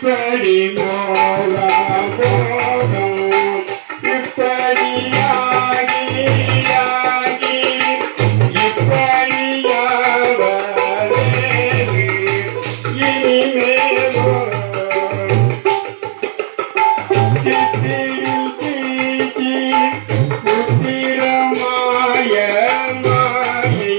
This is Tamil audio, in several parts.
இப்படி மோகா மோகா இப்படியாகி யாகி இப்படியாவதே இனிமேலோ சித்திரில் சீச்சி புத்திரமாய மாயை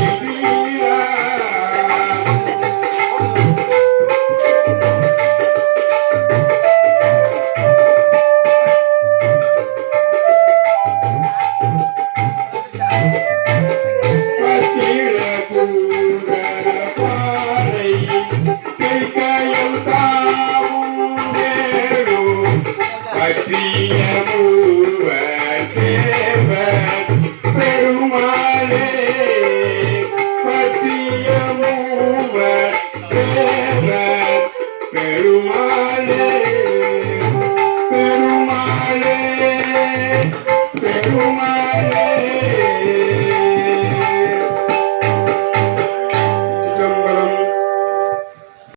பற்றிய